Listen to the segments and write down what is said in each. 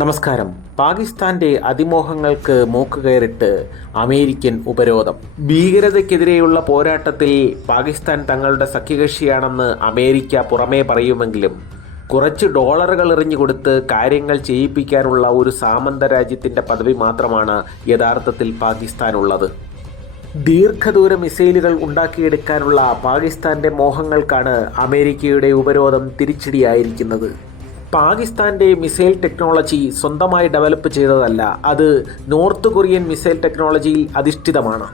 നമസ്കാരം. പാകിസ്ഥാന്റെ അതിമോഹങ്ങൾക്ക് മൂക്കുകയറിട്ട് അമേരിക്കൻ ഉപരോധം. ഭീകരതയ്ക്കെതിരെയുള്ള പോരാട്ടത്തിൽ പാകിസ്ഥാൻ തങ്ങളുടെ സഖ്യകക്ഷിയാണെന്ന് അമേരിക്ക പുറമേ പറയുമെങ്കിലും കുറച്ച് ഡോളറുകൾ എറിഞ്ഞു കൊടുത്ത് കാര്യങ്ങൾ ചെയ്യിപ്പിക്കാനുള്ള ഒരു സാമന്ത രാജ്യത്തിന്റെ പദവി മാത്രമാണ് യഥാർത്ഥത്തിൽ പാകിസ്ഥാനുള്ളത്. ദീർഘദൂര മിസൈലുകൾ ഉണ്ടാക്കിയെടുക്കാനുള്ള പാകിസ്ഥാന്റെ മോഹങ്ങൾക്കാണ് അമേരിക്കയുടെ ഉപരോധം തിരിച്ചടിയായിരിക്കുന്നത്. പാകിസ്ഥാന്റെ മിസൈൽ ടെക്നോളജി സ്വന്തമായി ഡെവലപ്പ് ചെയ്തതല്ല അത് നോർത്ത് കൊറിയൻ മിസൈൽ ടെക്നോളജിയിൽ അധിഷ്ഠിതമാണ്.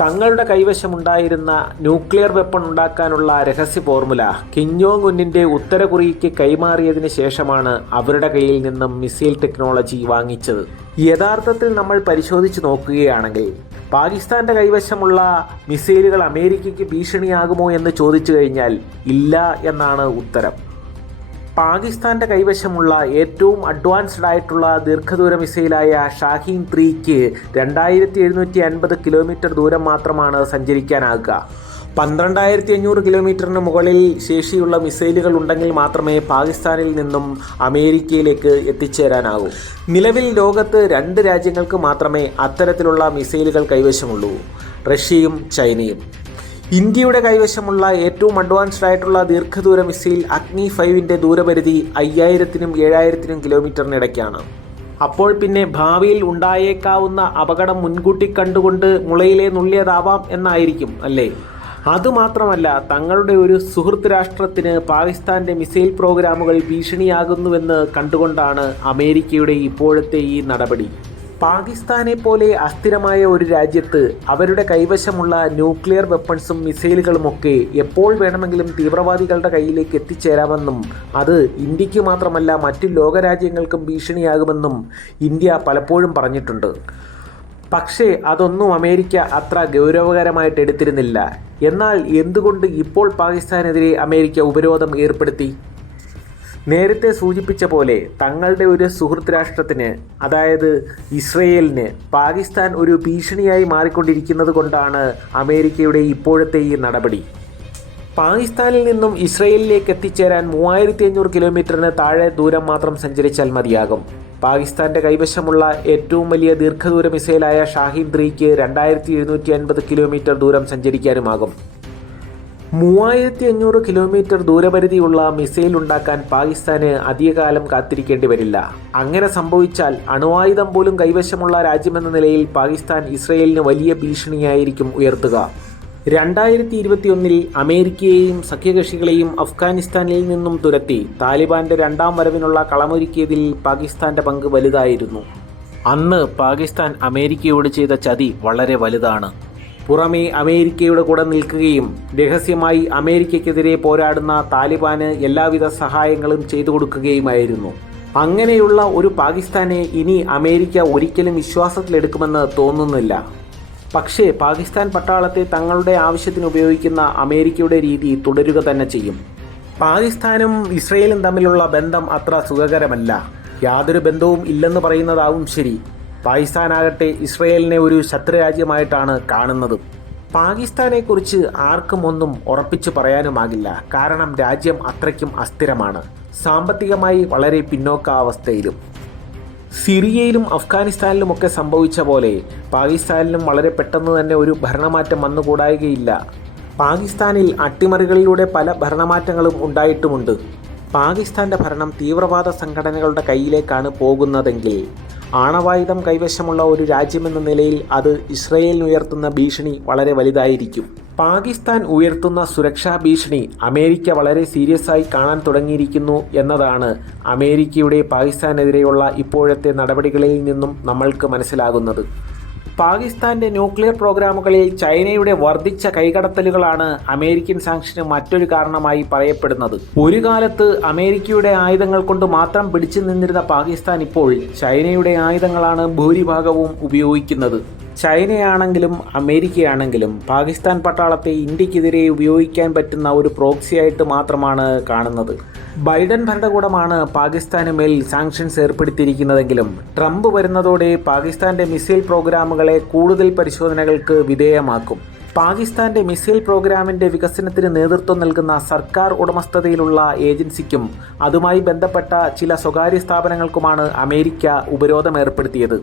തങ്ങളുടെ കൈവശമുണ്ടായിരുന്ന ന്യൂക്ലിയർ വെപ്പൺ ഉണ്ടാക്കാനുള്ള രഹസ്യ ഫോർമുല കിഞ്ഞോങ് ഉന്നിന്റെ ഉത്തര കൊറിയയ്ക്ക് കൈമാറിയതിനു ശേഷമാണ് അവരുടെ കയ്യിൽ നിന്നും മിസൈൽ ടെക്നോളജി വാങ്ങിച്ചത്. യഥാർത്ഥത്തിൽ നമ്മൾ പരിശോധിച്ച് നോക്കുകയാണെങ്കിൽ പാകിസ്ഥാന്റെ കൈവശമുള്ള മിസൈലുകൾ അമേരിക്കയ്ക്ക് ഭീഷണിയാകുമോ എന്ന് ചോദിച്ചു കഴിഞ്ഞാൽ ഇല്ല എന്നാണ് ഉത്തരം. പാകിസ്ഥാന്റെ കൈവശമുള്ള ഏറ്റവും അഡ്വാൻസ്ഡ് ആയിട്ടുള്ള ദീർഘദൂര മിസൈലായ ഷാഹീൻ ത്രീക്ക് രണ്ടായിരത്തി എഴുന്നൂറ്റി അൻപത് കിലോമീറ്റർ ദൂരം മാത്രമാണ് സഞ്ചരിക്കാനാകുക പന്ത്രണ്ടായിരത്തി അഞ്ഞൂറ് കിലോമീറ്ററിന് മുകളിൽ ശേഷിയുള്ള മിസൈലുകൾ ഉണ്ടെങ്കിൽ മാത്രമേ പാകിസ്ഥാനിൽ നിന്നും അമേരിക്കയിലേക്ക് എത്തിച്ചേരാനാകൂ നിലവിൽ ലോകത്ത് രണ്ട് രാജ്യങ്ങൾക്ക് മാത്രമേ അത്തരത്തിലുള്ള മിസൈലുകൾ കൈവശമുള്ളൂ. റഷ്യയും ചൈനയും. ഇന്ത്യയുടെ കൈവശമുള്ള ഏറ്റവും അഡ്വാൻസ്ഡ് ആയിട്ടുള്ള ദീർഘദൂര മിസൈൽ അഗ്നി ഫൈവിന്റെ ദൂരപരിധി അയ്യായിരത്തിനും ഏഴായിരത്തിനും കിലോമീറ്ററിനിടയ്ക്കാണ്. അപ്പോൾ പിന്നെ ഭാവിയിൽ ഉണ്ടായേക്കാവുന്ന അപകടം മുൻകൂട്ടി കണ്ടുകൊണ്ട് മുളയിലെ നുള്ളിയതാവാം എന്നായിരിക്കും അല്ലേ? അതുമാത്രമല്ല തങ്ങളുടെ ഒരു സുഹൃത്ത് രാഷ്ട്രത്തിന് പാകിസ്ഥാന്റെ മിസൈൽ പ്രോഗ്രാമുകൾ ഭീഷണിയാകുന്നുവെന്ന് കണ്ടുകൊണ്ടാണ് അമേരിക്കയുടെ ഇപ്പോഴത്തെ ഈ നടപടി. പാകിസ്ഥാനെ പോലെ അസ്ഥിരമായ ഒരു രാജ്യത്ത് അവരുടെ കൈവശമുള്ള ന്യൂക്ലിയർ വെപ്പൺസും മിസൈലുകളുമൊക്കെ എപ്പോൾ വേണമെങ്കിലും തീവ്രവാദികളുടെ കയ്യിലേക്ക് എത്തിച്ചേരാമെന്നും അത് ഇന്ത്യയ്ക്ക് മാത്രമല്ല മറ്റു ലോകരാജ്യങ്ങൾക്കും ഭീഷണിയാകുമെന്നും ഇന്ത്യ പലപ്പോഴും പറഞ്ഞിട്ടുണ്ട്. പക്ഷേ അതൊന്നും അമേരിക്ക അത്ര ഗൗരവകരമായിട്ട് എടുത്തിരുന്നില്ല. എന്നാൽ എന്തുകൊണ്ട് ഇപ്പോൾ പാകിസ്ഥാനെതിരെ അമേരിക്ക ഉപരോധം ഏർപ്പെടുത്തി? നേരത്തെ സൂചിപ്പിച്ച പോലെ തങ്ങളുടെ ഒരു സുഹൃത്ത് രാഷ്ട്രത്തിന് അതായത് ഇസ്രയേലിന് പാകിസ്ഥാൻ ഒരു ഭീഷണിയായി മാറിക്കൊണ്ടിരിക്കുന്നത് കൊണ്ടാണ് അമേരിക്കയുടെ ഇപ്പോഴത്തെ ഈ നടപടി. പാകിസ്ഥാനിൽ നിന്നും ഇസ്രയേലിലേക്ക് എത്തിച്ചേരാൻ മൂവായിരത്തി അഞ്ഞൂറ് കിലോമീറ്ററിന് താഴെ ദൂരം മാത്രം സഞ്ചരിച്ചാൽ മതിയാകും. പാകിസ്ഥാന്റെ കൈവശമുള്ള ഏറ്റവും വലിയ ദീർഘദൂര മിസൈലായ ഷാഹിദ് ത്രീക്ക് രണ്ടായിരത്തി എഴുന്നൂറ്റി അൻപത് കിലോമീറ്റർ ദൂരം സഞ്ചരിക്കാനുമാകും. മൂവായിരത്തി അഞ്ഞൂറ് കിലോമീറ്റർ ദൂരപരിധിയുള്ള മിസൈൽ ഉണ്ടാക്കാൻ പാകിസ്ഥാന് അധികകാലം കാത്തിരിക്കേണ്ടി വരില്ല. അങ്ങനെ സംഭവിച്ചാൽ അണുവായുധം പോലും കൈവശമുള്ള രാജ്യമെന്ന നിലയിൽ പാകിസ്ഥാൻ ഇസ്രയേലിന് വലിയ ഭീഷണിയായിരിക്കും ഉയർത്തുക. രണ്ടായിരത്തി ഇരുപത്തിയൊന്നിൽ അമേരിക്കയെയും സഖ്യകക്ഷികളെയും അഫ്ഗാനിസ്ഥാനിൽ നിന്നും തുരത്തി. താലിബാന്റെ രണ്ടാം വരവിനുള്ള കളമൊരുക്കിയതിൽ പാകിസ്ഥാന്റെ പങ്ക് വലുതായിരുന്നു. അന്ന് പാകിസ്ഥാൻ അമേരിക്കയോട് ചെയ്ത ചതി വളരെ വലുതാണ്. പുറമേ അമേരിക്കയുടെ കൂടെ നിൽക്കുകയും രഹസ്യമായി അമേരിക്കയ്ക്കെതിരെ പോരാടുന്ന താലിബാന് എല്ലാവിധ സഹായങ്ങളും ചെയ്തു കൊടുക്കുകയുമായിരുന്നു. അങ്ങനെയുള്ള ഒരു പാകിസ്ഥാനെ ഇനി അമേരിക്ക ഒരിക്കലും വിശ്വാസത്തിലെടുക്കുമെന്ന് തോന്നുന്നില്ല. പക്ഷേ പാകിസ്ഥാൻ പട്ടാളത്തെ തങ്ങളുടെ ആവശ്യത്തിന് ഉപയോഗിക്കുന്ന അമേരിക്കയുടെ രീതി തുടരുക തന്നെ ചെയ്യും. പാകിസ്ഥാനും ഇസ്രയേലും തമ്മിലുള്ള ബന്ധം അത്ര സുഖകരമല്ല. യാതൊരു ബന്ധവും ഇല്ലെന്ന് പറയുന്നതാവും ശരി. പാകിസ്ഥാനാകട്ടെ ഇസ്രയേലിനെ ഒരു ശത്രുരാജ്യമായിട്ടാണ് കാണുന്നത്. പാകിസ്ഥാനെക്കുറിച്ച് ആർക്കും ഒന്നും ഉറപ്പിച്ചു പറയാനുമാകില്ല. കാരണം രാജ്യം അത്രയ്ക്കും അസ്ഥിരമാണ്. സാമ്പത്തികമായി വളരെ പിന്നോക്കാവസ്ഥയിലും. സിറിയയിലും അഫ്ഗാനിസ്ഥാനിലുമൊക്കെ സംഭവിച്ച പോലെ പാകിസ്ഥാനിലും വളരെ പെട്ടെന്ന് തന്നെ ഒരു ഭരണമാറ്റം വന്നുകൂടായുകയില്ല. പാകിസ്ഥാനിൽ അട്ടിമറികളിലൂടെ പല ഭരണമാറ്റങ്ങളും ഉണ്ടായിട്ടുമുണ്ട്. പാകിസ്ഥാന്റെ ഭരണം തീവ്രവാദ സംഘടനകളുടെ കയ്യിലേക്കാണ് പോകുന്നതെങ്കിൽ ആണവായുധം കൈവശമുള്ള ഒരു രാജ്യമെന്ന നിലയിൽ അത് ഇസ്രയേലിന് ഉയർത്തുന്ന ഭീഷണി വളരെ വലുതായിരിക്കും. പാകിസ്ഥാൻ ഉയർത്തുന്ന സുരക്ഷാ ഭീഷണി അമേരിക്ക വളരെ സീരിയസ് ആയി കാണാൻ തുടങ്ങിയിരിക്കുന്നു എന്നതാണ് അമേരിക്കയുടെ പാകിസ്ഥാനെതിരെയുള്ള ഇപ്പോഴത്തെ നടപടികളിൽ നിന്നും നമ്മൾക്ക് മനസ്സിലാകുന്നത്. പാകിസ്ഥാന്റെ ന്യൂക്ലിയർ പ്രോഗ്രാമുകളിൽ ചൈനയുടെ വർദ്ധിച്ച കൈകടത്തലുകളാണ് അമേരിക്കൻ സാങ്ഷന് മറ്റൊരു കാരണമായി പറയപ്പെടുന്നത്. ഒരു കാലത്ത് അമേരിക്കയുടെ ആയുധങ്ങൾ കൊണ്ട് മാത്രം പിടിച്ചു നിന്നിരുന്ന പാകിസ്ഥാൻ ഇപ്പോൾ ചൈനയുടെ ആയുധങ്ങളാണ് ഭൂരിഭാഗവും ഉപയോഗിക്കുന്നത്. ചൈനയാണെങ്കിലും അമേരിക്കയാണെങ്കിലും പാകിസ്ഥാൻ പട്ടാളത്തെ ഇന്ത്യക്കെതിരെ ഉപയോഗിക്കാൻ പറ്റുന്ന ഒരു പ്രോക്സിയായിട്ട് മാത്രമാണ് കാണുന്നത്. ബൈഡൻ ഭരണകൂടമാണ് പാകിസ്ഥാന് മേൽ സാങ്ഷൻസ് ഏർപ്പെടുത്തിയിരിക്കുന്നതെങ്കിലും ട്രംപ് വരുന്നതോടെ പാകിസ്ഥാന്റെ മിസൈൽ പ്രോഗ്രാമുകളെ കൂടുതൽ പരിശോധനകൾക്ക് വിധേയമാക്കും. പാകിസ്ഥാന്റെ മിസൈൽ പ്രോഗ്രാമിന്റെ വികസനത്തിന് നേതൃത്വം നൽകുന്ന സർക്കാർ ഉടമസ്ഥതയിലുള്ള ഏജൻസിക്കും അതുമായി ബന്ധപ്പെട്ട ചില സ്വകാര്യ സ്ഥാപനങ്ങൾക്കുമാണ് അമേരിക്ക ഉപരോധം ഏർപ്പെടുത്തിയത്.